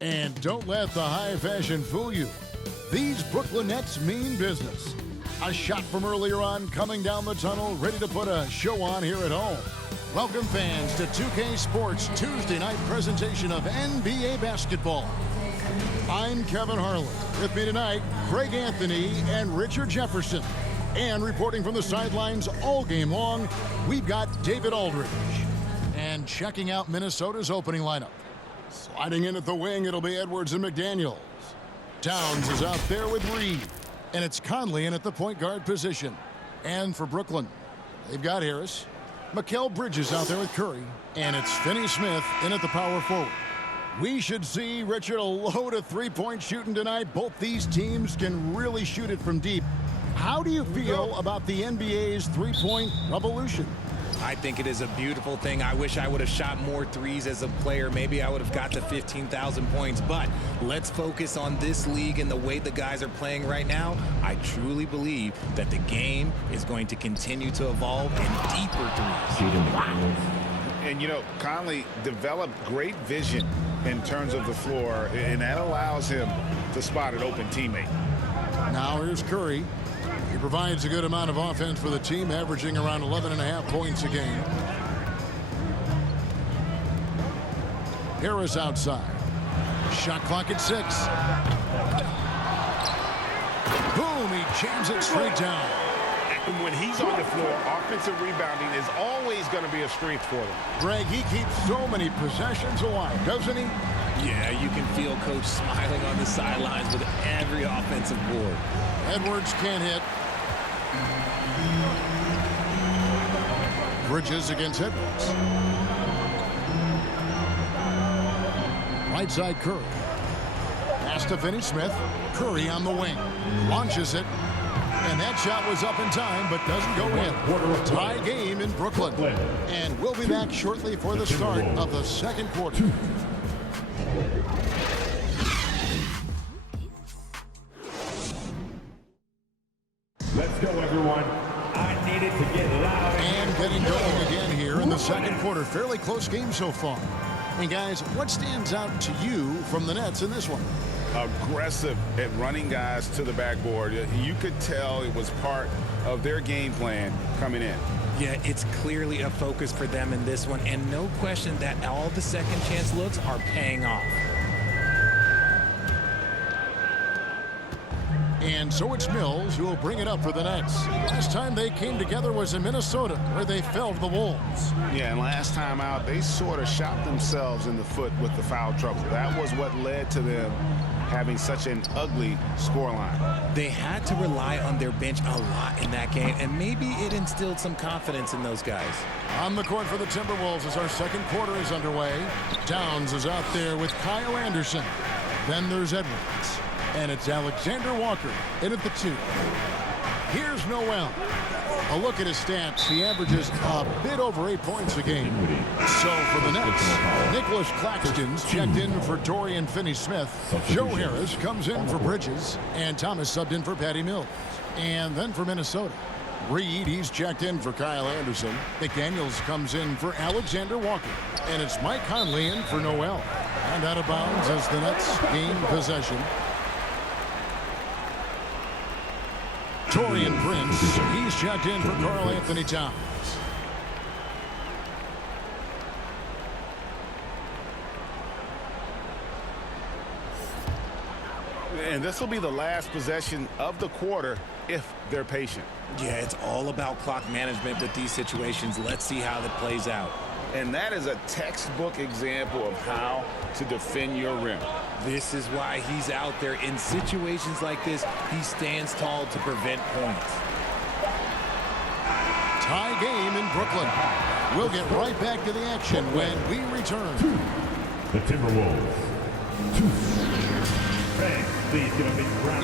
And don't let the high fashion fool you. These Brooklyn Nets mean business. A shot from earlier on coming down the tunnel, ready to put a show on here at home. Welcome fans to 2K Sports Tuesday night presentation of NBA basketball. I'm Kevin Harlan. With me tonight, Greg Anthony and Richard Jefferson. And reporting from the sidelines all game long, we've got David Aldridge. And checking out Minnesota's opening lineup. Sliding in at the wing, it'll be Edwards and McDaniels. Towns is out there with Reed. And it's Conley in at the point guard position. And for Brooklyn, they've got Harris. Mikal Bridges out there with Curry. And it's Finney Smith in at the power forward. We should see, Richard, a load of three-point shooting tonight. Both these teams can really shoot it from deep. How do you feel about the NBA's three-point revolution? I think it is a beautiful thing. I wish I would have shot more threes as a player. Maybe I would have got to 15,000 points. But let's focus on this league and the way the guys are playing right now. I truly believe that the game is going to continue to evolve and deeper threes. And, you know, Conley developed great vision in terms of the floor, and that allows him to spot an open teammate. Now here's Curry. He provides a good amount of offense for the team, averaging around 11.5 points a game. Harris outside. Shot clock at 6. Boom, he jams it straight down. And when he's on the floor, offensive rebounding is always going to be a strength for them. Greg, he keeps so many possessions alive, doesn't he? Yeah, you can feel Coach smiling on the sidelines with every offensive board. Edwards can't hit. Bridges against Edwards. Right side Curry. Pass to Finney Smith. Curry on the wing. Launches it. And that shot was up in time, but doesn't go in. Tie game in Brooklyn. And we'll be back shortly for the start of the second quarter. Let's go, everyone. I needed to get loud. And getting going again here in the second quarter. Fairly close game so far. And guys, what stands out to you from the Nets in this one? Aggressive at running guys to the backboard. You could tell it was part of their game plan coming in. Yeah, it's clearly a focus for them in this one, and no question that all the second chance looks are paying off. And so it's Mills who will bring it up for the Nets. Last time they came together was in Minnesota, where they fell to the Wolves. Yeah, and last time out, they sort of shot themselves in the foot with the foul trouble. That was what led to them having such an ugly scoreline. They had to rely on their bench a lot in that game, and maybe it instilled some confidence in those guys. On the court for the Timberwolves as our second quarter is underway. Towns is out there with Kyle Anderson. Then there's Edwards. And it's Alexander Walker in at the 2. Here's Noel. A look at his stats. He averages a bit over 8 points a game. So for the Nets, Nicholas Claxton's checked in for Dorian Finney-Smith. Joe Harris comes in for Bridges. And Thomas subbed in for Patty Mills. And then for Minnesota, Reed, he's checked in for Kyle Anderson. McDaniels comes in for Alexander Walker. And it's Mike Conley in for Noel. And out of bounds as the Nets gain possession. Taurean Prince, he's checked in for Karl Anthony Towns. And this will be the last possession of the quarter if they're patient. Yeah, it's all about clock management with these situations. Let's see how that plays out. And that is a textbook example of how to defend your rim. This is why he's out there. In situations like this, he stands tall to prevent points. Tie game in Brooklyn. We'll get right back to the action when we return. The Timberwolves. 2.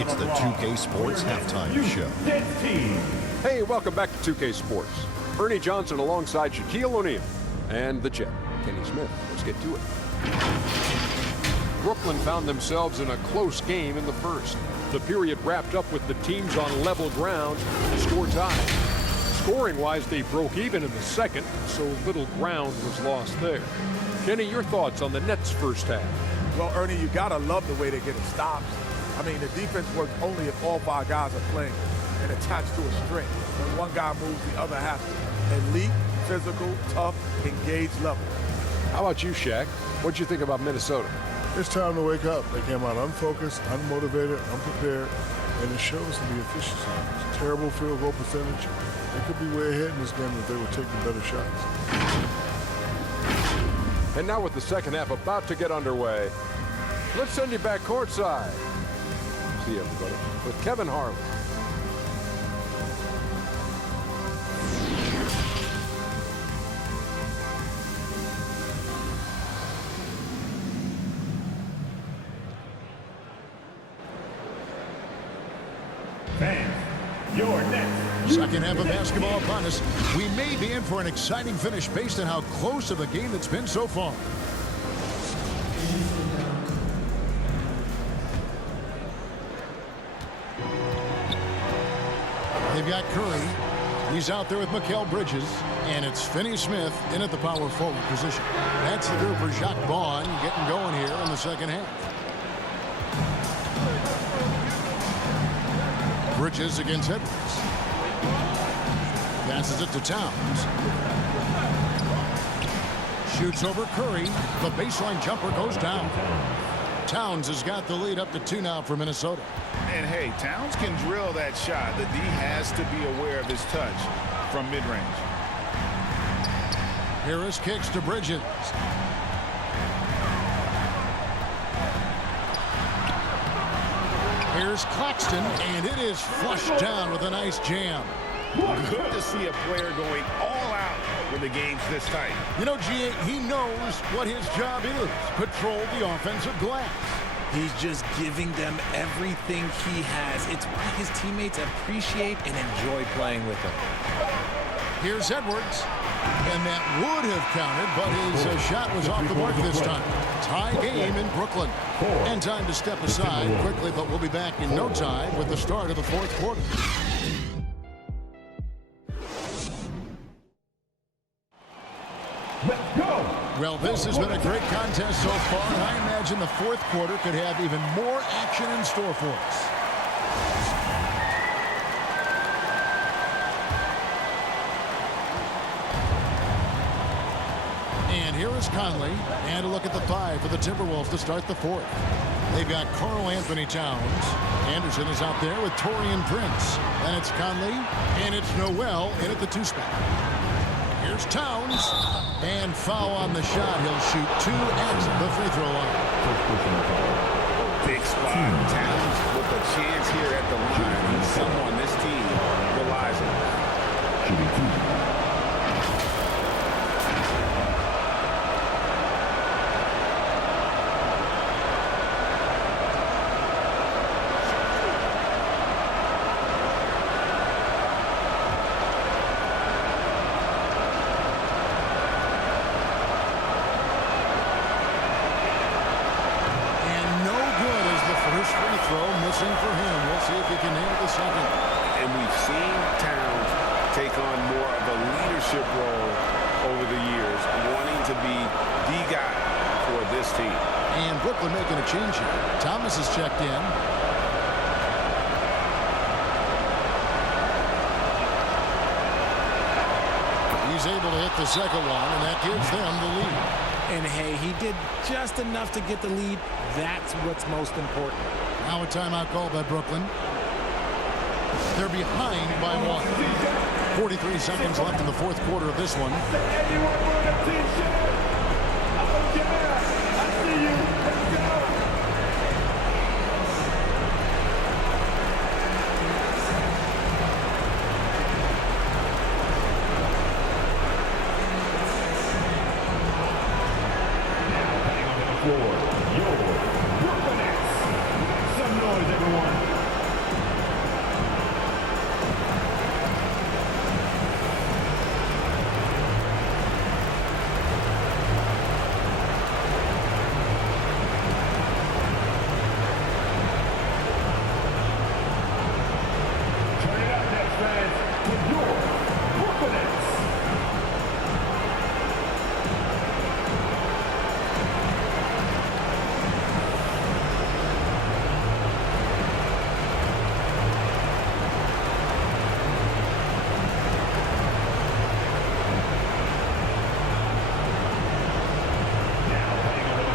It's the 2K Sports Halftime Show. Hey, welcome back to 2K Sports. Ernie Johnson alongside Shaquille O'Neal and the Jet, Kenny Smith. Let's get to it. Brooklyn found themselves in a close game in the first. The period wrapped up with the teams on level ground, score tied. Scoring-wise, they broke even in the second, so little ground was lost there. Kenny, your thoughts on the Nets' first half? Well, Ernie, you got to love the way they get stops. I mean, the defense works only if all 5 guys are playing and attached to a string. When one guy moves, the other has to. Elite, physical, tough, engaged level. How about you, Shaq? What'd you think about Minnesota? It's time to wake up. They came out unfocused, unmotivated, unprepared, and it shows in the efficiency. It's a terrible field goal percentage. They could be way ahead in this game if they were taking better shots. And now with the second half about to get underway, let's send you back courtside. See everybody with Kevin Harlan. Fans, your next. Second half of basketball upon us. We may be in for an exciting finish based on how close of a game it's been so far. They've got Curry. He's out there with Mikal Bridges. And it's Finney-Smith in at the power forward position. That's the group for Jacques Vaughn getting going here in the second half. Bridges against Edwards. Passes it to Towns. Shoots over Curry. The baseline jumper goes down. Towns has got the lead up to 2 now for Minnesota. And hey, Towns can drill that shot. The D has to be aware of his touch from mid-range. Harris kicks to Bridges. Here's Claxton, and it is flushed down with a nice jam. Good to see a player going all out when the game's this tight. You know, G.A., he knows what his job is. Patrol the offensive glass. He's just giving them everything he has. It's why his teammates appreciate and enjoy playing with him. Here's Edwards. And that would have counted, but his shot was off the mark this time. Tie game in Brooklyn. And time to step aside quickly, but we'll be back in no time with the start of the fourth quarter. Let's go. Well, this has been a great contest so far, and I imagine the fourth quarter could have even more action in store for us. And here is Conley, and a look at the 5 for the Timberwolves to start the fourth. They've got Karl Anthony Towns. Anderson is out there with Taurean Prince. Then it's Conley, and it's Noel in at the 2 spot. Here's Towns, and foul on the shot. He'll shoot 2 at the free throw line. Big spot. Towns with a chance here at the line. He's someone this team relies on. Shooting 2. For him. We'll see if he can nail the second. And we've seen Towns take on more of a leadership role over the years, wanting to be the guy for this team. And Brooklyn making a change here. Thomas has checked in. He's able to hit the second one, and that gives them the lead. And hey, he did just enough to get the lead. That's what's most important. Now a timeout called by Brooklyn. They're behind by 1. 43 seconds left in the fourth quarter of this one.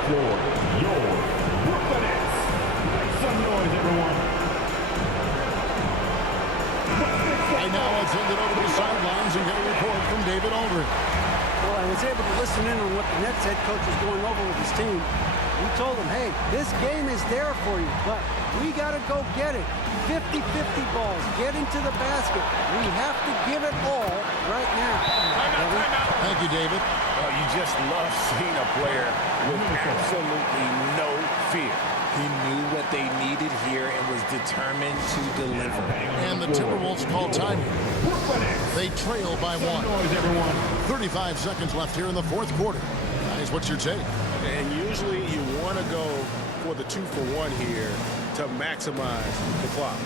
floor, your Brooklyn Nets. Make some noise, everyone. Right now, let's send it over to the sidelines and get a report from David Aldridge. Well, I was able to listen in on what the Nets head coach was going over with his team. He told them, hey, this game is there for you, but we got to go get it. 50-50 balls, get into the basket. We have to give it all right now. Timeout. Thank you, David. Well, you just love seeing a player with absolutely no fear. He knew what they needed here and was determined to deliver. And the Timberwolves call time. They trail by 1. 35 seconds left here in the fourth quarter. Guys, what's your take? And usually you want to go for the 2-for-1 here to maximize the clock.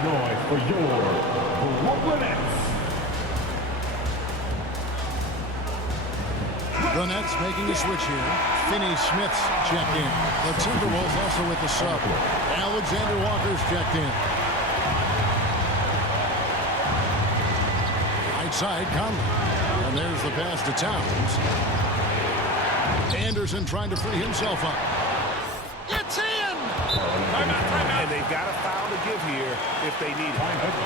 Noise for your Brooklyn Nets. The Nets making a switch here. Finney Smith's checked in. The Timberwolves also with the sub. Alexander Walker's checked in. Right side, Conley. And there's the pass to Towns. Anderson trying to free himself up. It's in! And they've got a foul to give here if they need it.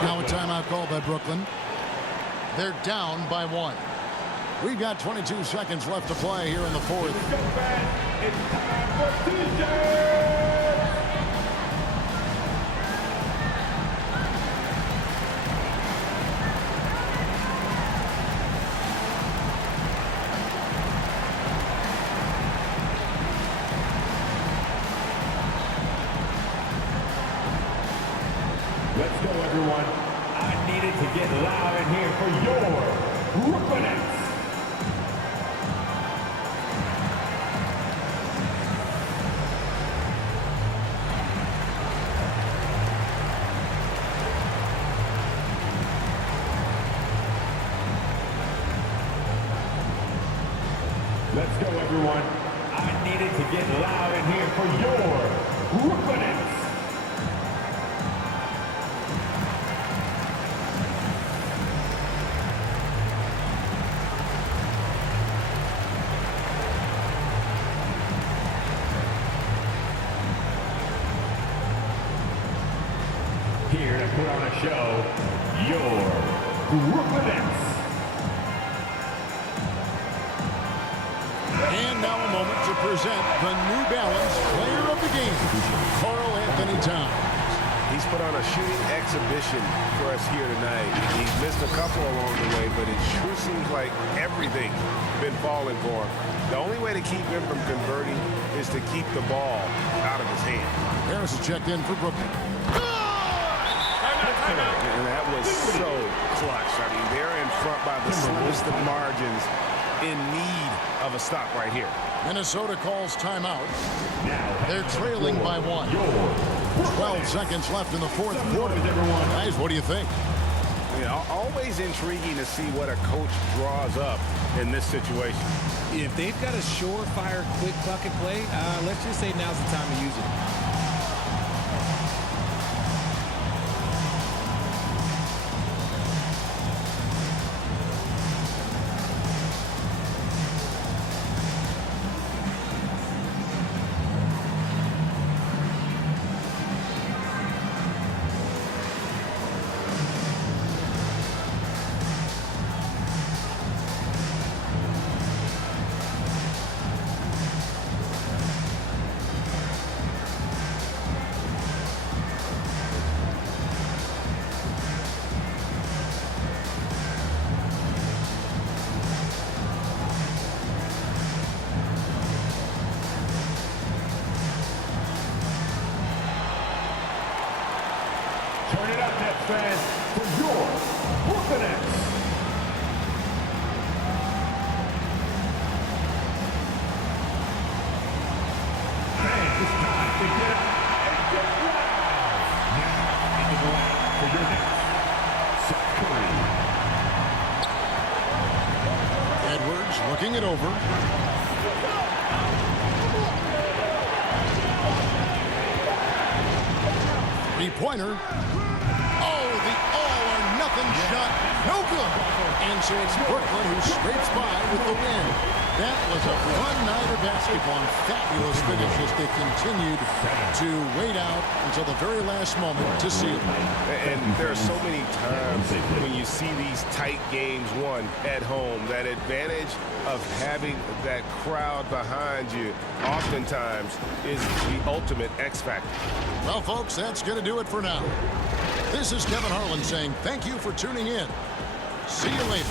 Now a timeout called by Brooklyn. They're down by 1. We've got 22 seconds left to play here in the fourth. It's time for TJ! Let's go, everyone. I needed to get loud in here for your Brooklyn Nets. Let's go, everyone. I needed to get loud in here for your Brooklyn Nets. Here to put on a show, your Brooklyn Nets. And now a moment to present the New Balance Player of the Game, Karl Anthony Towns. He's put on a shooting exhibition for us here tonight. He's missed a couple along the way, but it sure seems like everything's been falling for him. The only way to keep him from converting is to keep the ball out of his hand. Harris is checked in for Brooklyn. And that was so clutch. I mean, they're in front by the slimmest of margins, in need of a stop right here. Minnesota calls timeout. They're trailing by 1. 12 seconds left in the fourth quarter. Guys, what do you think? Always intriguing to see what a coach draws up in this situation. If they've got a surefire, quick bucket play, let's just say now's the time to use it. fans, for your Brooklyn Nets. Fans, it's time to get up and get loud. Now into the lane for your Nets, Seth Curry. Edwards looking it over. Three-pointer. Oh, the all-or-nothing shot. No good. And so it's Brooklyn who scrapes by with the win. That was a fun night of basketball and fabulous finish as they continued to wait out until the very last moment to seal it. And there are so many times when you see these tight games won at home, that advantage of having that crowd behind you oftentimes is the ultimate X factor. Well, folks, that's going to do it for now. This is Kevin Harlan saying thank you for tuning in. See you later.